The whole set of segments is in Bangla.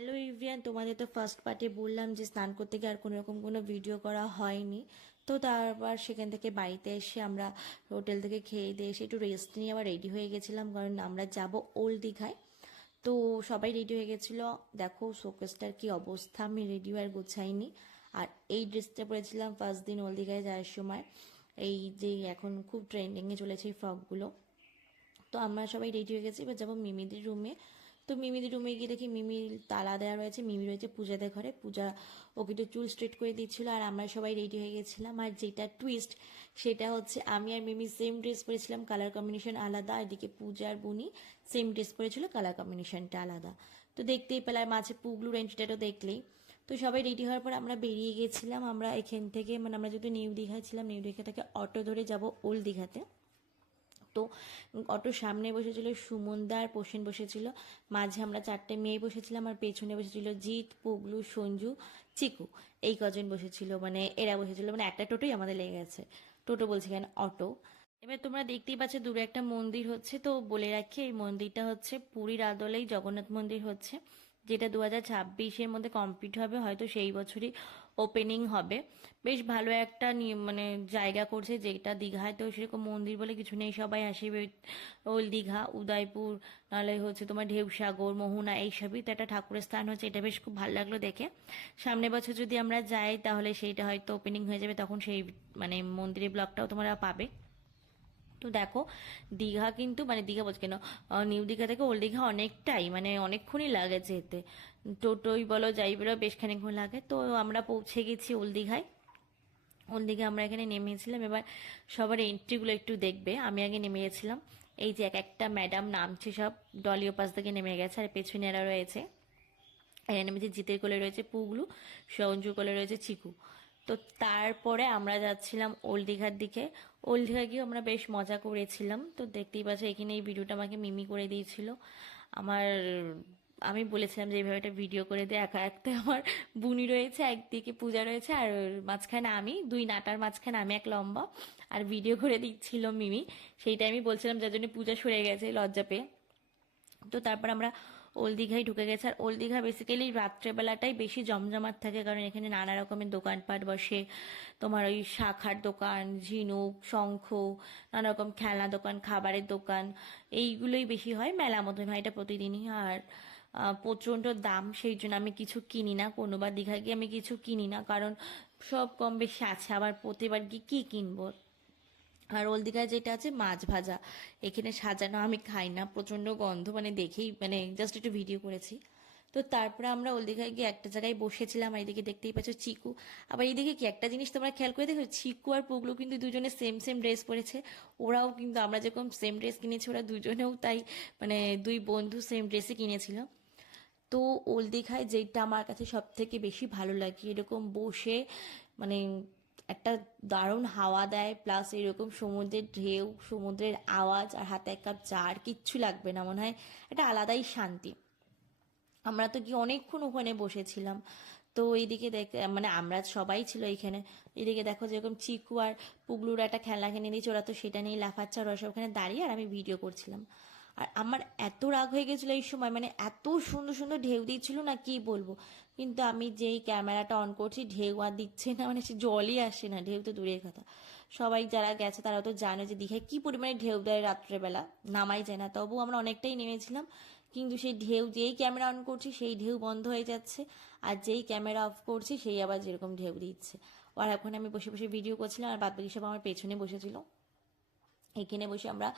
হ্যালো ইভরিয়ান, তোমাদের তো ফার্স্ট পার্টে বললাম যে স্নান করতে গিয়ে আর কোনো রকম কোনো ভিডিও করা হয়নি। তো তারপর সেখান থেকে বাড়িতে এসে আমরা হোটেল থেকে খেয়ে দিয়ে এসে একটু রেস্ট নিয়ে আবার রেডি হয়ে গেছিলাম, কারণ আমরা যাব ওল্ড দীঘায়। তো সবাই রেডি হয়ে গেছিলো। দেখো শোকেসটার কি অবস্থা, আমি রেডিও আর গোছাইনি। আর এই ড্রেসটা পরেছিলাম ফার্স্ট দিন ওল্ড দীঘায় যাওয়ার সময়। এই যে এখন খুব ট্রেন্ডিংয়ে চলেছে এই ফ্রকগুলো। তো আমরা সবাই রেডি হয়ে গেছি, এবার যাবো মিমিদির রুমে। তো মিমিদির রুমে গিয়ে দেখি মিমি তালা দেওয়া রয়েছে, মিমি রয়েছে পূজাদের ঘরে। পূজা ওকে একটু চুল স্ট্রেট করে দিচ্ছিল, আর আমরা সবাই রেডি হয়ে গেছিলাম। আর যেটা টুইস্ট সেটা হচ্ছে আমি আর মিমি সেম ড্রেস পরেছিলাম, কালার কম্বিনেশন আলাদা। এদিকে পূজা আর বুনি সেম ড্রেস পরেছিল, কালার কম্বিনেশনটা আলাদা। তো দেখতেই পেলাম, মাঝে পুগলুর এন্ট্রিটা তো দেখলেই। তো সবাই রেডি হওয়ার পর আমরা বেরিয়ে গেছিলাম। আমরা এখান থেকে মানে আমরা যেহেতু নিউ দীঘায় ছিলাম, নিউ দীঘা থেকে অটো ধরে যাব ওল্ড দীঘাতে। তো অটোর সামনে বসেছিল সুমনদা আর পোষেন বসেছিল, মাঝে আমরা চারটে মেয়ে বসেছিলাম, আর পেছনে বসেছিল জিৎ, পুগলু, সঞ্জু, চিকু। এই কজন বসেছিল, মানে এরা বসেছিল, মানে একটা টোটোই আমাদের লেগে গেছে। টোটো বলছি কেন, অটো। এবার তোমরা দেখতেই পাচ্ছ দূরে একটা মন্দির হচ্ছে। তো বলে রাখি, এই মন্দিরটা হচ্ছে পুরীর আদলেই জগন্নাথ মন্দির হচ্ছে, যেটা 2026-এর মধ্যে কমপ্লিট হবে, হয়তো সেই বছরই ওপেনিং হবে। বেশ ভালো একটা মানে জায়গা করছে, যেটা দীঘায় তো সেরকম মন্দির বলে কিছু নেই, সবাই আসে ওই দীঘা, উদয়পুর, নাহলে হচ্ছে তোমার ঢেউসাগর, মোহনা, এইসবই তো একটা ঠাকুরের স্থান হচ্ছে। এটা বেশ খুব ভালো লাগলো দেখে। সামনে বছর যদি আমরা যাই তাহলে সেইটা হয়তো ওপেনিং হয়ে যাবে, তখন সেই মানে মন্দিরের ব্লগটাও তোমরা পাবে। তো দেখো, দীঘা কিন্তু মানে দীঘা বলছি কেন, নিউ দীঘা থেকে ওল্ড দীঘা অনেকটাই মানে অনেকক্ষণই লাগে যেতে। টোটোই বলো যাই বলো বেশ খানিকক্ষণ লাগে। তো আমরা পৌঁছে গেছি ওল্ড দীঘায়। ওল্ড দীঘা আমরা এখানে নেমেছিলাম। এবার সবার এন্ট্রিগুলো একটু দেখবে। আমি আগে নেমে গেছিলাম, এই যে এক একটা ম্যাডাম নামছে, সব ডলিও পাশ থেকে নেমে গেছে, আর পেছনে এরা রয়েছে। এখানে নেমেছে, জিতের কোলে রয়েছে পুগলু, সঞ্জুর কোলে রয়েছে চিকু। তো তারপরে আমরা যাচ্ছিলাম ওল্ড দীঘার দিকে। ওল্ড দীঘা গিয়ে আমরা বেশ মজা করেছিলাম। তো দেখতেই পাচ্ছ এখানে এই ভিডিওটা আমাকে মিমি করে দিয়েছিল আমার। আমি বলেছিলাম যে এইভাবে একটা ভিডিও করে দিয়ে, একা একটা আমার বুনি রয়েছে একদিকে, পূজা রয়েছে, আর মাঝখানে আমি, দুই নাটার মাঝখানে আমি এক লম্বা, আর ভিডিও করে দিচ্ছিল মিমি। সেইটা আমি বলছিলাম, যার জন্য পূজা সরে গেছে লজ্জা পেয়ে। তো তারপর আমরা ওল্ড দীঘায় ঢুকে গেছে। আর ওল্ড দীঘা বেসিক্যালি রাত্রেবেলাটাই বেশি জমজমাট থাকে, কারণ এখানে নানা রকমের দোকানপাট বসে। তোমার ওই শাখার দোকান, ঝিনুক, শঙ্খ, নানা রকম খেলনা দোকান, খাবারের দোকান, এইগুলোই বেশি হয়। মেলা মতন হয় এটা প্রতিদিনই। আর প্রচণ্ড দাম, সেই জন্য আমি কিছু কিনি না, কোনোবার দীঘা গিয়ে আমি কিছু কিনি না, কারণ সব কম বেশি আছে, আবার প্রতিবার গিয়ে কী কিনবো। আর ওল্ড দীঘায় যেটা আছে মাছ ভাজা, এখানে সাজানো আমি খাই না, প্রচন্ড গন্ধ, মানে দেখেই মানে জাস্ট একটু ভিডিও করেছি। তো তারপরে আমরা ওল্ড দীঘায় গিয়ে একটা জায়গায় বসেছিলাম, আর এদিকে দেখতেই পাচ্ছ চিকু। আবার এইদিকে কি একটা জিনিস তোমরা খেয়াল করে দেখো, চিকু আর পুগলু কিন্তু দুজনে সেম সেম ড্রেস পরেছে। ওরাও কিন্তু আমরা যেরকম সেম ড্রেস কিনেছি, ওরা দুজনেও তাই, মানে দুই বন্ধু সেম ড্রেসই কিনেছিল। তো ওল্ড দীঘায় যেটা আমার কাছে সব থেকে বেশি ভালো লাগে, এরকম বসে মানে একটা দারুণ হাওয়া দেয়, প্লাস এরকম সমুদ্রের ঢেউ, সমুদ্রের আওয়াজ, আর হাতে এক কাপ চা, আর কিচ্ছু লাগবে না, মনে হয় একটা আলাদাই শান্তি। আমরা তো কি অনেকক্ষণ ওখানে বসেছিলাম। তো এইদিকে দেখ, মানে আমরা সবাই ছিল এখানে। এদিকে দেখো যেরকম চিকু আর পুগলুর একটা খেলনা কিনে দিয়েছে, ওরা তো সেটা নিয়ে লাফাচ্ছে, আর ওরা সব ওখানে দাঁড়িয়ে, আর আমি ভিডিও করছিলাম। আর আমার এত রাগ হয়ে গেছিলো এই সময়, মানে এত সুন্দর সুন্দর ঢেউ দিচ্ছিল না, কি বলবো। কিন্তু আমি যেই ক্যামেরাটা অন করছি, ঢেউ আর দিচ্ছে না, মানে সে জলই আসে না, ঢেউ তো দূরের কথা। সবাই যারা গেছে তারা তো জানে যে দীঘায় কি পরিমাণে ঢেউ দেয় রাত্রেবেলা, নামাই যায় না। তবু আমরা অনেকটাই নেমেছিলাম, কিন্তু সেই ঢেউ, যেই ক্যামেরা অন করছি সেই ঢেউ বন্ধ হয়ে যাচ্ছে, আর যেই ক্যামেরা অফ করছি সেই আবার যেরকম ঢেউ দিচ্ছে। আর এখন আমি বসে বসে ভিডিও করছিলাম, আর বাদ বাকি সব আমার পেছনে বসেছিল। এখানে বসে আমরা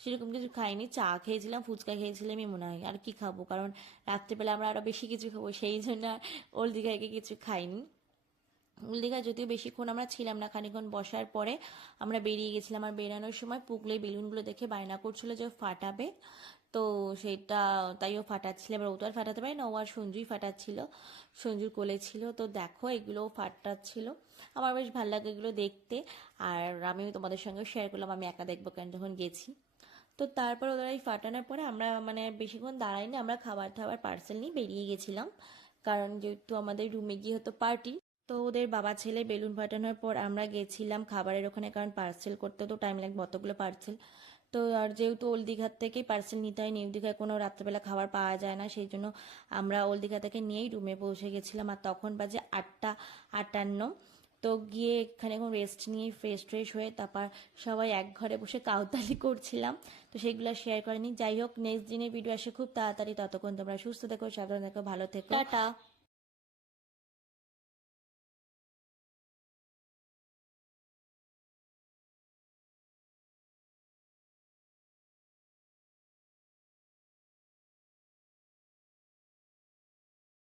সেরকম কিছু খাইনি, চা খেয়েছিলাম, ফুচকা খেয়েছিলাম, আমি মনে হয় আর কি খাবো, কারণ রাত্রেবেলা আমরা আরো বেশি কিছু খাবো, সেই জন্য ওল্ড দীঘায় কিছু খাইনি। ওল্ড দীঘায় যদিও বেশিক্ষণ আমরা ছিলাম না, খানিকক্ষণ বসার পরে আমরা বেরিয়ে গেছিলাম। আর বেরানোর সময় পুগলে বেলুনগুলো দেখে বায়না করছিল যে ও ফাটাবে। তো সেটা তাই ও ফাটাচ্ছিল, এবার ও তো আর ফাটাতে পারে না, ও আর সঞ্জুই ফাটাচ্ছিল, সঞ্জুর কোলে ছিল। তো দেখো এগুলোও ফাটাচ্ছিল, আমার বেশ ভালো লাগে এগুলো দেখতে। আর আমি তোমাদের সঙ্গে শেয়ার করলাম, আমি একা দেখবো কেন, যখন গেছি। তো তারপর ওদের এই ফাটানোর পরে আমরা মানে বেশিক্ষণ দাঁড়াইনি, আমরা খাবার টাবার পার্সেল নিয়ে বেরিয়ে গেছিলাম, কারণ যেহেতু আমাদের রুমে গিয়ে হতো পার্টি। তো ওদের বাবা ছেলে বেলুন ফাটানোর পর আমরা গেছিলাম খাবারের ওখানে, কারণ পার্সেল করতে তো টাইম লাগবে, অতগুলো পার্সেল। তো আর যেহেতু ওল্ড দীঘার থেকেই পার্সেল নিতে হয়, নিউ দীঘায় কোনো রাত্রেবেলা খাবার পাওয়া যায় না, সেই জন্য আমরা ওল্ড দীঘা থেকে নিয়েই রুমে পৌঁছে গেছিলাম। আর তখন বাজে 8:58। তো গিয়ে এখানে এখন রেস্ট নিয়ে ফ্রেশ ট্রেশ হয়ে তারপর সবাই এক ঘরে বসে কাউতালি করছিলাম। তো সেগুলো শেয়ার করিনি। যাই হোক, নেক্সট দিনের ভিডিও আসে খুব তাড়াতাড়ি। ততক্ষণ তোমরা সুস্থ থেকো, সাবধানে থেকো, ভালো থেকো, টাটা।